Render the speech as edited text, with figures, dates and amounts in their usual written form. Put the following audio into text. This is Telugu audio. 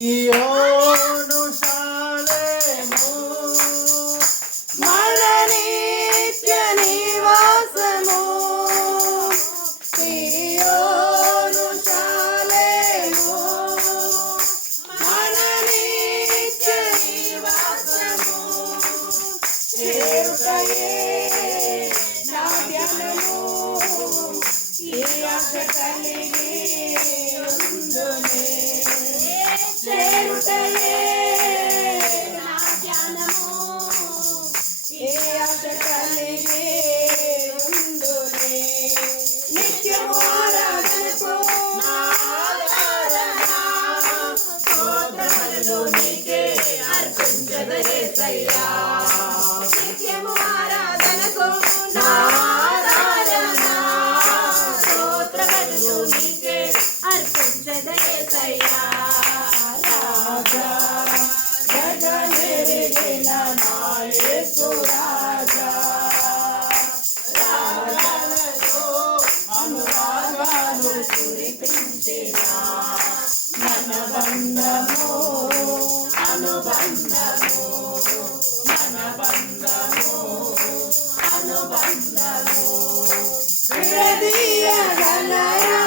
సియోను శాలేము మన నిత్య నివాసము. సియోను శాలేము మన నిత్య నివాసము. చేరుటయే నా ధ్యానము ఈ ఆశ కలిగి ఉందునే. చేరుటయే నా ధ్యానము ఈ ఆశ కలిగి ఉందునే. నిత్యము ఆరాధనకు నా ఆరాధన స్తోత్రములు నీకే అర్పించదు యేసయ్యా. నిత్యము ఆరాధనకు నా ఆరాధన స్తోత్రములు నీకే అర్పించదు యేసయ్యా. రాజా జగమెరిగిన నా యేసు రాజా, రాగాలతో అనురాగాలు కురిపించిన మన బంధము అనుబంధము, మన బంధము అనుబంధము. విడదీయగలరా